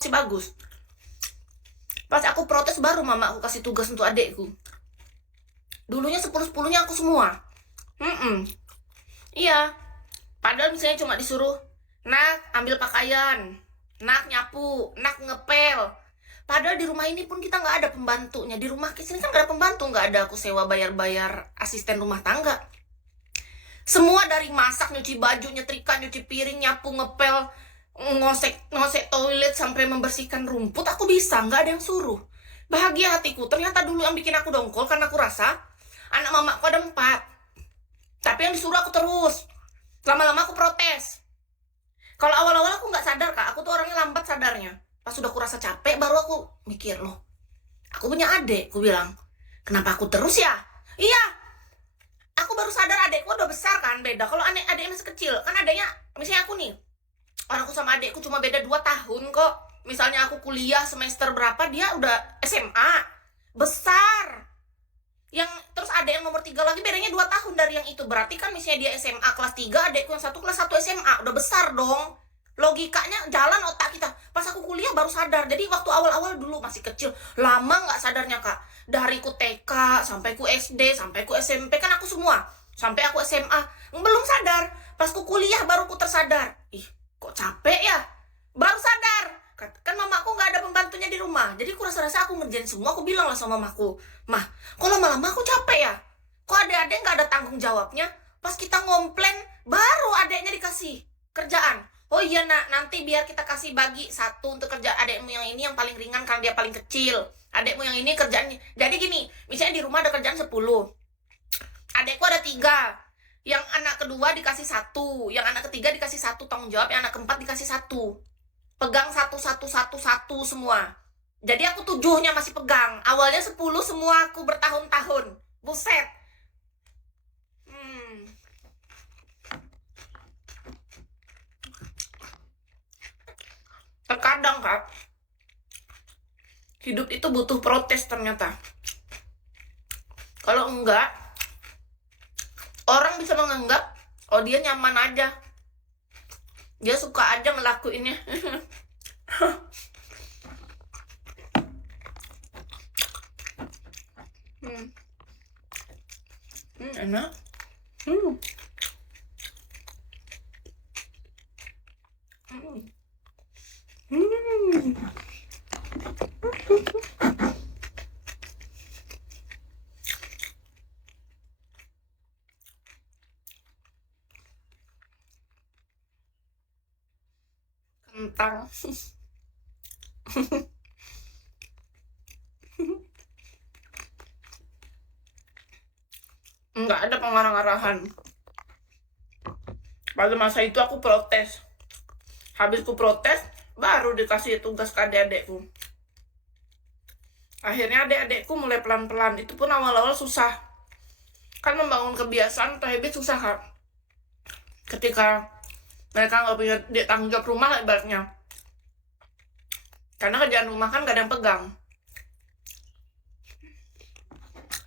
masih bagus. Pas aku protes baru mama aku kasih tugas untuk adekku. Dulunya 10-10-nya aku semua. Iya. Padahal misalnya cuma disuruh, nak ambil pakaian, nak nyapu, nak ngepel. Padahal di rumah ini pun kita nggak ada pembantunya. Di rumah sini kan nggak ada pembantu, nggak ada aku sewa bayar-bayar asisten rumah tangga. Semua dari masak, nyuci baju, nyetrika, nyuci piring, nyapu, ngepel, ngosek toilet sampai membersihkan rumput aku bisa, nggak ada yang suruh. Bahagia hatiku. Ternyata dulu yang bikin aku dongkol karena aku rasa anak mamaku ada 4, tapi yang disuruh aku terus. Lama-lama aku protes. Kalau awal-awal aku nggak sadar kak, aku tuh orangnya lambat sadarnya. Pas sudah aku rasa capek baru aku mikir, loh aku punya adik. Aku bilang, kenapa aku terus ya? Iya, aku baru sadar adekku udah besar kan, beda. Kalau adeknya masih kecil, kan adeknya, misalnya aku nih, orangku sama adekku cuma beda 2 tahun kok. Misalnya aku kuliah semester berapa, dia udah SMA. Besar. Yang terus adek yang nomor 3 lagi bedanya 2 tahun dari yang itu. Berarti kan misalnya dia SMA kelas 3, adekku yang satu kelas 1 SMA. Udah besar dong. Logikanya jalan otak kita. Pas aku kuliah baru sadar. Jadi waktu awal-awal dulu masih kecil, lama nggak sadarnya kak. Dari ku TK sampai ku SD sampai ku SMP kan aku semua. Sampai aku SMA belum sadar. Pas ku kuliah baru ku tersadar. Ih, kok capek ya? Baru sadar. Kan mamaku nggak ada pembantunya di rumah. Jadi aku rasa-rasa aku ngerjain semua. Aku bilang lah sama mamaku, mah, kok lama-lama aku capek ya? Kok adek-adek nggak ada tanggung jawabnya? Pas kita ngomplain, baru adeknya dikasih kerjaan. Oh iya nak, nanti biar kita kasih bagi satu untuk kerja adekmu yang ini yang paling ringan karena dia paling kecil. Adekmu yang ini kerjaannya. Jadi gini, misalnya di rumah ada kerjaan 10. Adekku ada 3. Yang anak kedua dikasih 1. Yang anak ketiga dikasih 1 tanggung jawab. Yang anak keempat dikasih 1. Pegang 1 semua. Jadi aku 7-nya masih pegang. Awalnya 10 semua aku bertahun-tahun. Buset. Terkadang kak, hidup itu butuh protes ternyata. Kalau enggak, orang bisa menganggap, oh dia nyaman aja, dia suka aja ngelakuinnya. Enak. Hmm. Kentang. Nggak ada pengarah-arahan. Pada masa itu aku protes. Habis ku protes, baru dikasih tugas ke adik-adikku. Akhirnya adik-adikku mulai pelan-pelan. Itu pun awal-awal susah. Kan membangun kebiasaan atau habit susah kak. Ketika mereka nggak punya tanggung jawab rumah lah ibaratnya. Karena kerjaan rumah kan gak ada yang pegang.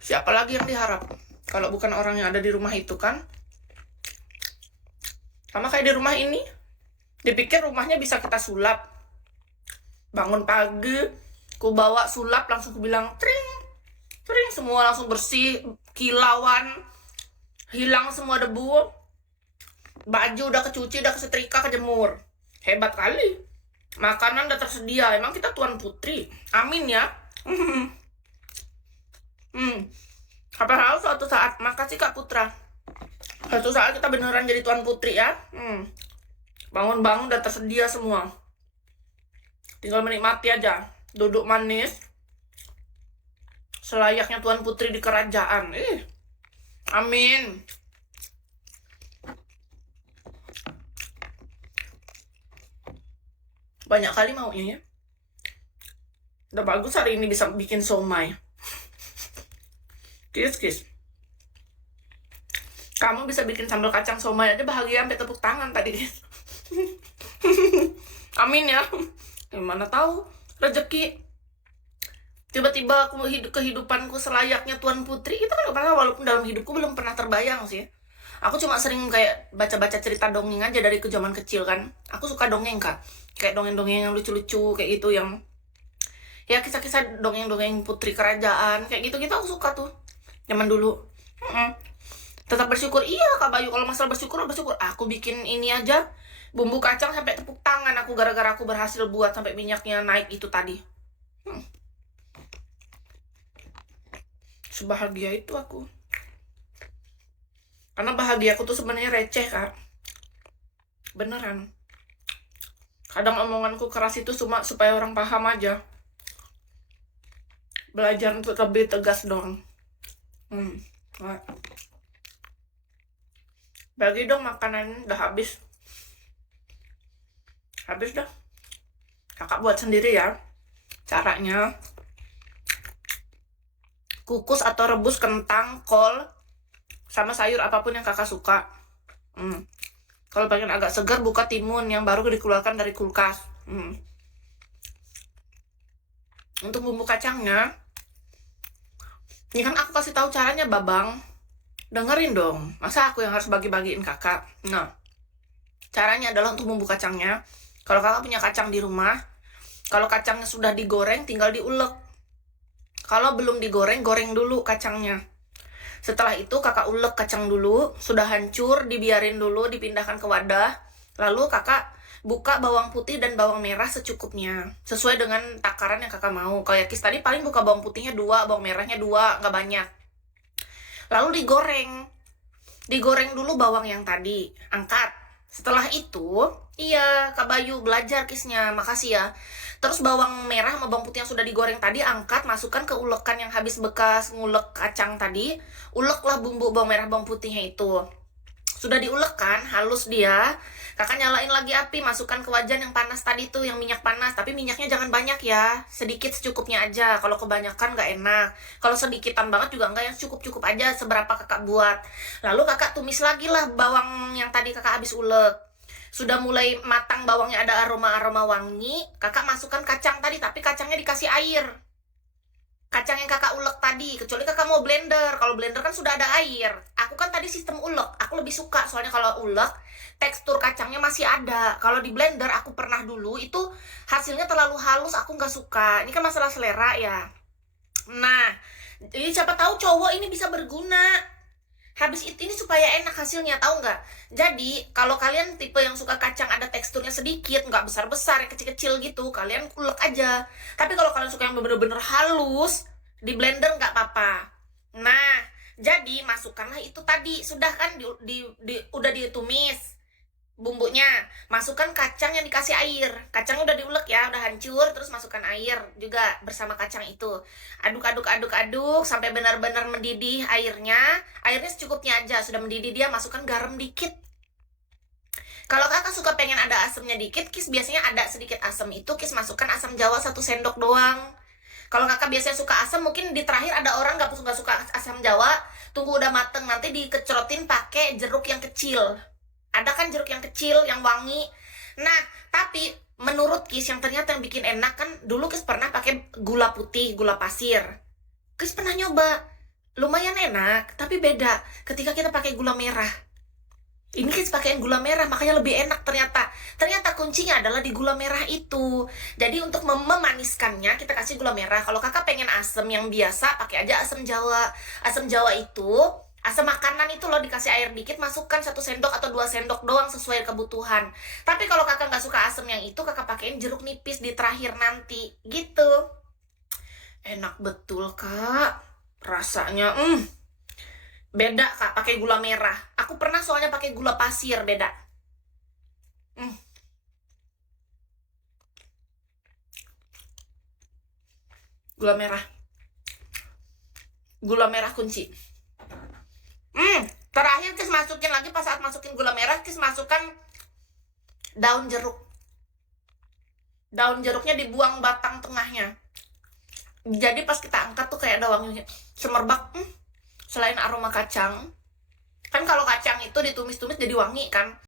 Siapa lagi yang diharap? Kalau bukan orang yang ada di rumah itu kan. Sama kayak di rumah ini. Dipikir rumahnya bisa kita sulap. Bangun pagi, ku bawa sulap langsung ku bilang tring, tring, semua langsung bersih, kilauan, hilang semua debu. Baju udah kecuci, udah kesetrika, kejemur. Hebat kali. Makanan udah tersedia. Emang kita tuan putri. Amin ya. Apa hal suatu saat. Makasih Kak Putra. Suatu saat kita beneran jadi tuan putri ya. Bangun-bangun udah tersedia semua. Tinggal menikmati aja. Duduk manis. Selayaknya tuan putri di kerajaan. Amin. Banyak kali maunya ya. Udah bagus hari ini bisa bikin somai. Kis. Kamu bisa bikin sambal kacang somai aja bahagia sampai tepuk tangan tadi. Amin ya. Gimana tahu rezeki. Tiba-tiba aku kehidupanku selayaknya tuan putri. Itu kan gak pernah, walaupun dalam hidupku belum pernah terbayang sih. Aku cuma sering kayak baca-baca cerita dongeng aja dari ke zaman kecil kan. Aku suka dongeng kak, kayak dongeng-dongeng yang lucu-lucu kayak gitu, yang ya kisah-kisah dongeng-dongeng putri kerajaan kayak gitu-gitu aku suka tuh zaman dulu. Mm-mm. Tetap bersyukur, iya kak Bayu, kalau masalah bersyukur bersyukur. Aku bikin ini aja bumbu kacang sampai tepuk tangan aku gara-gara aku berhasil buat sampai minyaknya naik itu tadi. Hmm, sebahagia itu aku. Karena bahagia aku tuh sebenarnya receh kak, beneran. Kadang omonganku keras itu cuma supaya orang paham aja. Belajar untuk lebih tegas dong. Nah. Bagi dong makanan, udah habis. Habis dah. Kakak buat sendiri ya. Caranya, kukus atau rebus kentang, kol, sama sayur apapun yang kakak suka. Kalau pengen agak segar, buka timun yang baru dikeluarkan dari kulkas. Untuk bumbu kacangnya, ini kan aku kasih tahu caranya babang. Dengerin dong, masa aku yang harus bagi-bagiin kakak. Nah, caranya adalah untuk bumbu kacangnya, kalau kakak punya kacang di rumah, kalau kacangnya sudah digoreng tinggal diulek. Kalau belum digoreng, goreng dulu kacangnya. Setelah itu kakak ulek kacang dulu, sudah hancur dibiarin dulu, dipindahkan ke wadah. Lalu kakak buka bawang putih dan bawang merah secukupnya, sesuai dengan takaran yang kakak mau. Kayak Kis tadi paling buka bawang putihnya 2, bawang merahnya 2, nggak banyak. Lalu digoreng dulu bawang yang tadi, angkat. Setelah itu, iya Kak Bayu belajar Kisnya, makasih ya. Terus bawang merah sama bawang putih yang sudah digoreng tadi angkat, masukkan ke ulekan yang habis bekas ngulek kacang tadi. Uleklah bumbu bawang merah bawang putihnya itu. Sudah diulek kan, halus dia. Kakak nyalain lagi api, masukkan ke wajan yang panas tadi tuh, yang minyak panas. Tapi minyaknya jangan banyak ya, sedikit secukupnya aja. Kalau kebanyakan nggak enak. Kalau sedikitan banget juga nggak, yang cukup-cukup aja seberapa kakak buat. Lalu kakak tumis lagi lah bawang yang tadi kakak habis ulek. Sudah mulai matang bawangnya, ada aroma-aroma wangi. Kakak masukkan kacang tadi, tapi kacangnya dikasih air. Kacang yang kakak ulek tadi, kecuali kakak mau blender. Kalau blender kan sudah ada air. Aku kan tadi sistem ulek, aku lebih suka soalnya kalau ulek tekstur kacangnya masih ada. Kalau di blender aku pernah dulu itu hasilnya terlalu halus, aku nggak suka. Ini kan masalah selera ya. Nah, jadi siapa tahu cowok ini bisa berguna. Habis itu ini supaya enak hasilnya, tahu nggak? Jadi kalau kalian tipe yang suka kacang ada teksturnya sedikit, nggak besar-besar, yang kecil-kecil gitu, kalian ulek aja. Tapi kalau kalian suka yang bener-bener halus, di blender nggak apa-apa. Nah, jadi masukkanlah itu tadi, sudah kan udah ditumis bumbunya, masukkan kacang yang dikasih air. Kacang udah diulek ya, udah hancur, terus masukkan air juga bersama kacang itu. Aduk sampai benar-benar mendidih airnya. Airnya secukupnya aja, sudah mendidih dia, masukkan garam dikit. Kalau kakak suka pengen ada asamnya dikit, Kis biasanya ada sedikit asam itu, Kis masukkan asam jawa 1 sendok doang. Kalau kakak biasanya suka asam, mungkin di terakhir ada orang nggak suka asam jawa, tunggu udah mateng nanti dikecerotin pakai jeruk yang kecil. Ada kan jeruk yang kecil, yang wangi. Nah, tapi menurut Kis yang ternyata yang bikin enak kan, dulu Kis pernah pakai gula putih, gula pasir. Kis pernah nyoba, lumayan enak, tapi beda ketika kita pakai gula merah. Ini Kis pakai gula merah, makanya lebih enak ternyata. Ternyata kuncinya adalah di gula merah itu. Jadi untuk memaniskannya, kita kasih gula merah. Kalau kakak pengen asam yang biasa, pakai aja asam jawa. Asam jawa itu asam makanan itu loh, dikasih air dikit, masukkan 1 sendok atau 2 sendok doang sesuai kebutuhan. Tapi kalau kakak nggak suka asam yang itu, kakak pakein jeruk nipis di terakhir nanti, gitu. Enak betul kak, rasanya. Beda kak, pakai gula merah. Aku pernah soalnya pakai gula pasir, beda. Gula merah. Gula merah kunci. Terakhir Kis masukin lagi, pas saat masukin gula merah, Kis masukkan daun jeruk. Daun jeruknya dibuang batang tengahnya. Jadi pas kita angkat tuh kayak ada wanginya, semerbak. Selain aroma kacang, kan kalau kacang itu ditumis-tumis jadi wangi kan.